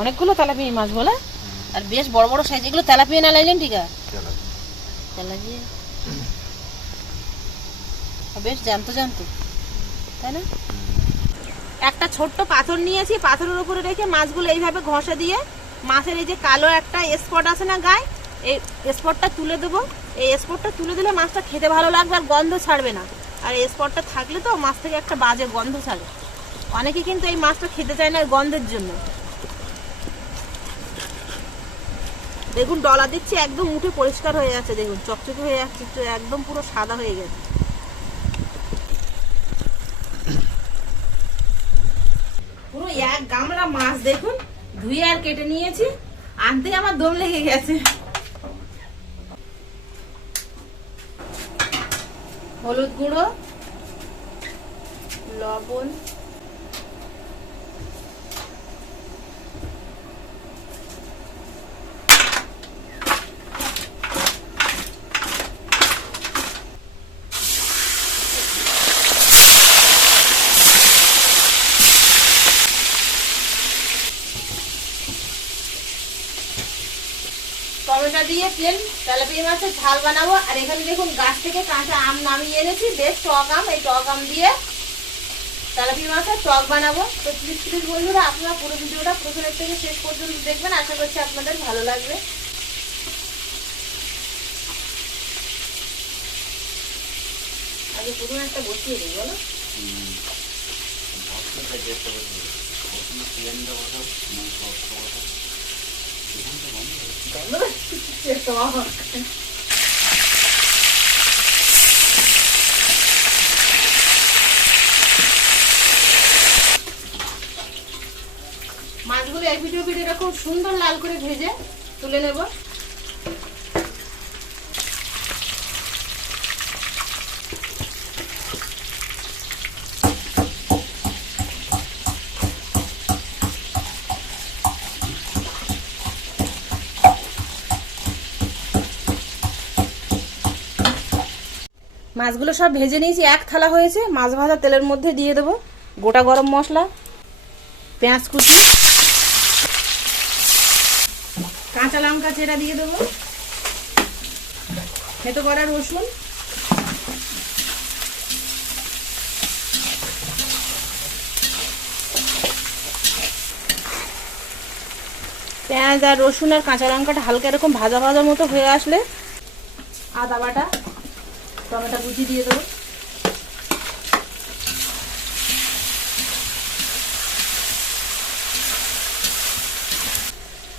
অনেকগুলো তেলাপিয়া মাছ বলে, আর বেশ বড় বড় সাইজ। এগুলো তেলাপিয়া না লাইলেন ঠিক আছে, তেলাপিয়া বেশ জ্যান্ত জ্যান্ত, তাই না? একটা ছোট্ট পাথর নিয়েছি, পাথরের উপরে রেখে মাছগুলো এইভাবে ঘষে দিয়ে মাছের এই যে কালো একটা স্পট আছে না গায়ে, এই স্পটটা তুলে দেবো। এই স্পটটা তুলে দিলে মাছটা খেতে ভালো লাগবে আর গন্ধ ছাড়বে না। আর এই স্পটটা থাকলে তো মাছ থেকে একটা বাজে গন্ধ ছাড়ে। অনেকে কিন্তু এই মাছটা খেতে চায় না গন্ধের জন্য। দেখুন ডলা দিচ্ছি, একদম উঠে পরিষ্কার হয়ে যাচ্ছে, দেখুন চকচকে হয়ে যাচ্ছে, একদম পুরো সাদা হয়ে গেছে। পুরো এক গামলা মাছ দেখুন ধুয়ে আর কেটে নিয়েছি, আনতে আমার দম লেগে গেছে। হলুদ গুঁড়ো, লবণ, টমেটো দিয়ে তেলাপিয়া মাছের ঝাল বানাবো। আর এখানে দেখুন গাছ থেকে কাঁচা আম নামিয়ে এনেছি, বেশ টক আম। এই টক আম দিয়ে তেলাপিয়া মাছের টক বানাবো। তো প্লিজ বন্ধুরা আপনারা পুরো ভিডিওটা প্রথমের থেকে শেষ পর্যন্ত দেখবেন, আশা করছি আপনাদের ভালো লাগবে। আগে প্রথমে একটা বসিয়ে দিই, বলো মাছগুলো এক ভিডিওটা খুব সুন্দর লাল করে ভেজে তুলে নেব। মাছগুলো সব ভেজে নিয়েছি, এক থালা হয়েছে। মাছ ভাজা তেলের মধ্যে দিয়ে দেবো গোটা গরম মশলা, পেঁয়াজ কুচি, কাঁচা লঙ্কা চেরা দিয়ে দেবো, থেতো করা রসুন, পেঁয়াজ আর রসুন আর কাঁচা লঙ্কাটা হালকা এরকম ভাজা ভাজার মতো হয়ে আসলে আদা বাটা, টমেটো কুচি দিয়ে দেবো,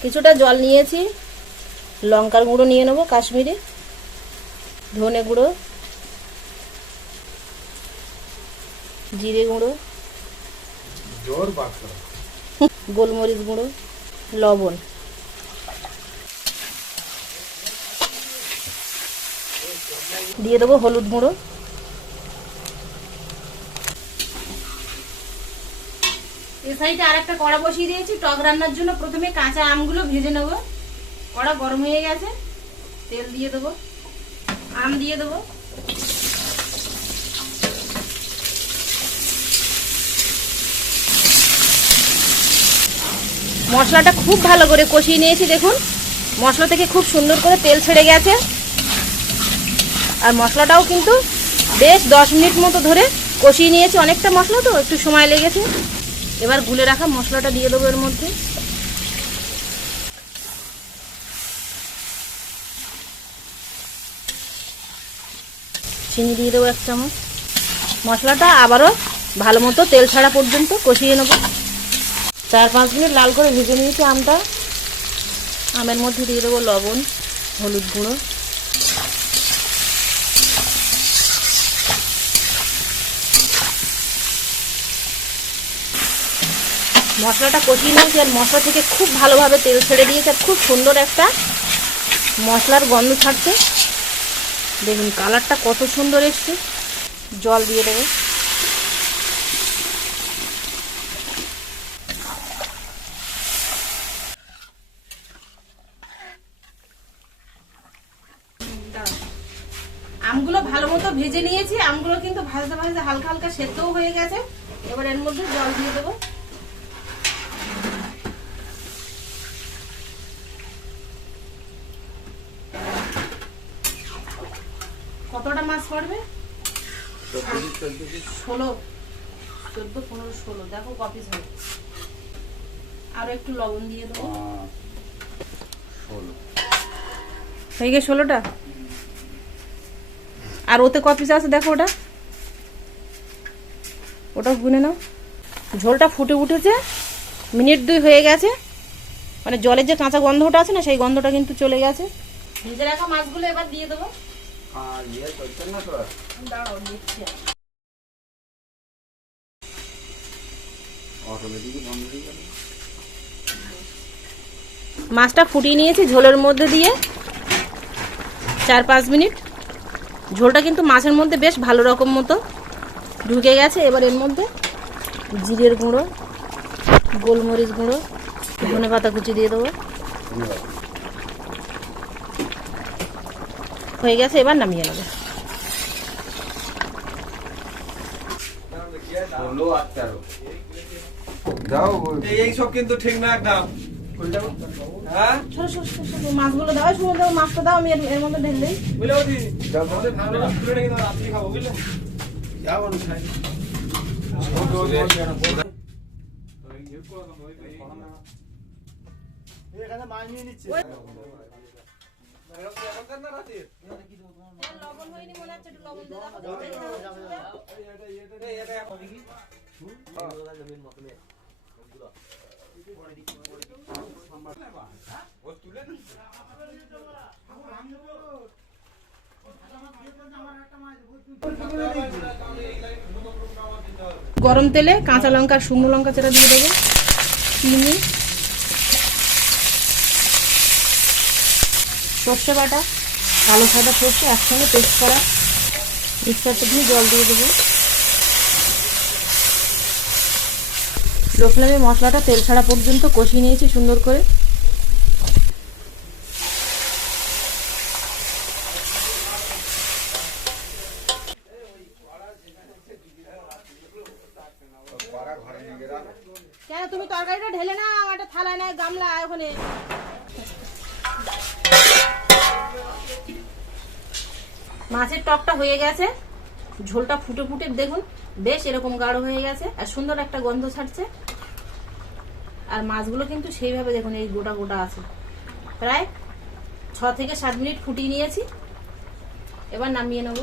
কিছুটা জল নিয়েছি, লঙ্কার গুঁড়ো নিয়ে নেবো কাশ্মীরি, ধনে গুঁড়ো, জিরে গুঁড়ো, গোলমরিচ গুঁড়ো, লবণ, দিয়ে দেবো হলুদ গুঁড়ো। এই সাইডে আর একটা কড়া বসিয়ে দিয়েছি টক রান্নার জন্য। প্রথমে কাঁচা আমগুলো ভেজে নেব। কড়া গরম হয়ে গেছে, তেল দিয়ে দেবো, আম দিয়ে দেবো, মশলাটা খুব ভালো করে কষিয়ে নিয়েছি। দেখুন মশলা থেকে খুব সুন্দর করে তেল ছেড়ে গেছে। আর মশলাটাও কিন্তু বেশ 10 মিনিট মতো ধরে কষিয়ে নিয়েছি। অনেকটা মশলা তো একটু সময় লেগেছে। এবার গুলে রাখা মশলাটা দিয়ে দেবো এর মধ্যে। চিনি দিয়ে দেবো 1 চামচ। মশলাটা আবারও ভালো মতো তেল ছাড়া পর্যন্ত কষিয়ে নেব। 4-5 মিনিট লাল করে ভেজে নিয়েছি আমটা। আমের মধ্যে দিয়ে দেবো লবণ, হলুদ গুঁড়ো, মশলাটা কষিয়ে নিয়েছি। আর মশলা থেকে খুব ভালোভাবে তেল ছেড়ে দিয়েছে। আর খুব সুন্দর একটা মশলার গন্ধ ছাড়ছে। দেখুন কালারটা কত সুন্দর এসছে। জল দিয়ে দেবো। আমগুলো ভালো মতো ভেজে নিয়েছি। আমগুলো কিন্তু ভাজতে ভাজতে হালকা হালকা সেদ্ধও হয়ে গেছে। এবার এর মধ্যে জল দিয়ে দেবো। মাছ পড়বে? 16, 14, 15, 16। দেখো কপিস হবে। আরো একটু লবণ দিয়ে দেবো। হয়ে গেছে 16টা। আর ওতে কপিস আছে দেখো, ওটা গুনে নাও। ঝোলটা ফুটে উঠেছে, মিনিট 2 হয়ে গেছে। মানে জলের যে কাঁচা গন্ধটা আছে না, সেই গন্ধটা কিন্তু চলে গেছে। ভেজে রাখা মাছগুলো এবার দিয়ে দেবো। দাঁড়াও দিচ্ছি। মাছটা ফুটিয়ে নিয়েছি ঝোলের মধ্যে দিয়ে 4-5 মিনিট। ঝোলটা কিন্তু মাছের মধ্যে বেশ ভালো রকম মতো ঢুকে গেছে। এবার এর মধ্যে জিরের গুঁড়ো, গোলমরিচ গুঁড়ো, ধনেপাতা কুচি দিয়ে দেবো। হয়ে গেছে, এবার নামিয়ে নেবো। এইসব কিন্তু ঠিক না একদম। মাছগুলো দাও, শুনে দাও, মাছটা দাও, আমি এর মধ্যে ঢেলে লবণ হয়নি মনে হচ্ছে, একটু লবণ গরম তেলে কাঁচা লঙ্কা, শুকনো লঙ্কা চেরা দিয়ে দেবো, চিনি, সর্ষে বাটা, কালো সাদা সর্ষে একসঙ্গে পেস্ট করা, মিক্সারটা দিয়ে জল দিয়ে দেবো। লো ফ্লেমে মশলাটা তেল ছাড়া পর্যন্ত কষিয়ে নিয়েছি সুন্দর করে। কেন তুমি তরকারিটা ঢেলে না একটা থালায় না গামলা ওখানে। মাছের টকটা হয়ে গেছে, ঝোলটা ফুটে ফুটে দেখুন বেশ এরকম গাঢ় হয়ে গেছে আর সুন্দর একটা গন্ধ ছাড়ছে। আর মাছগুলো কিন্তু সেইভাবে দেখুন এই গোটা গোটা আছে। প্রায় 6 থেকে 7 মিনিট ফুটিয়ে নিয়েছি, এবার নামিয়ে নেব।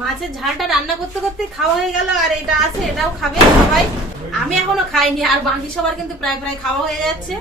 মাছের ঝালটা রান্না করতে করতে খাওয়া হয়ে গেল। আর এটা আছে, এটাও খাবে সবাই। আমি এখনো খাইনি, আর বাকি সবার কিন্তু প্রায় প্রায় খাওয়া হয়ে যাচ্ছে।